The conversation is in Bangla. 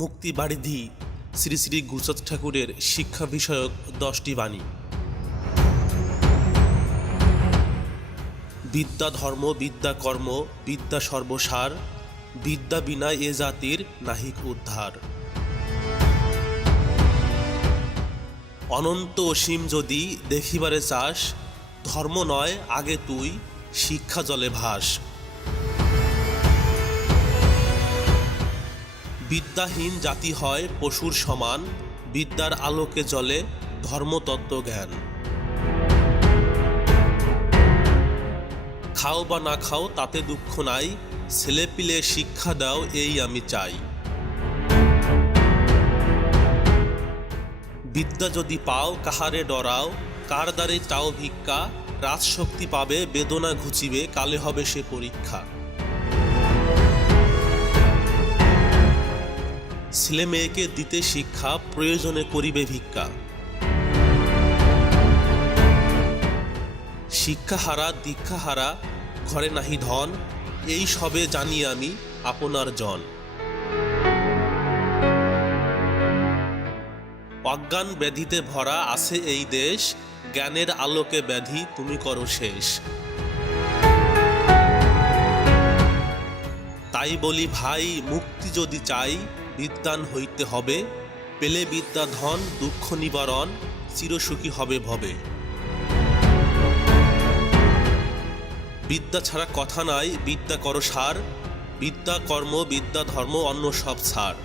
মুক্তি বারিধি শ্রী শ্রী গুরুচাঁদ ঠাকুরের শিক্ষা বিষয়ক 10টি বাণী। বিদ্যা ধর্ম, বিদ্যা কর্ম, বিদ্যা সর্বসার, বিদ্যা বিনা এ জাতির নাহিক উদ্ধার। অনন্ত অসীম যদি দেখিবারে চাস, ধর্ম নয় আগে তুই শিক্ষা জলে ভাস। বিদ্যাহীন জাতি হয় পশুর সমান, বিদ্যার আলোকে জ্বলে ধর্মতত্ত্ব জ্ঞান। খাও বা না খাও তাতে দুঃখ নাই, ছেলেপিলে শিক্ষা দাও এই আমি চাই। বিদ্যা যদি পাও কাহারে ডরাও, কার দ্বারে চাও ভিক্ষা, রাজশক্তি পাবে বেদনা ঘুচিবে কালে হবে সে পরীক্ষা। ছেলে মেয়েকে দিতে শিক্ষা প্রয়োজনে করিবে ভিক্ষা। শিক্ষা হারা দীক্ষা হারা ঘরে নাহি ধন, এই সবে জানি আমি আপনার জন। অজ্ঞান ব্যাধিতে ভরা আছে এই দেশ, জ্ঞানের আলোকে ব্যাধি তুমি করো শেষ। তাই বলি ভাই মুক্তি যদি চাই, বিদ্বান হইতে হবে, পেলে বিদ্যা ধন দুঃখ নিবারণ, চিরসুখী হবে ভবে। বিদ্যা ছাড়া কথা নাই, বিদ্যা করো সার, বিদ্যা কর্ম বিদ্যা ধর্ম অন্য সব ছাড়।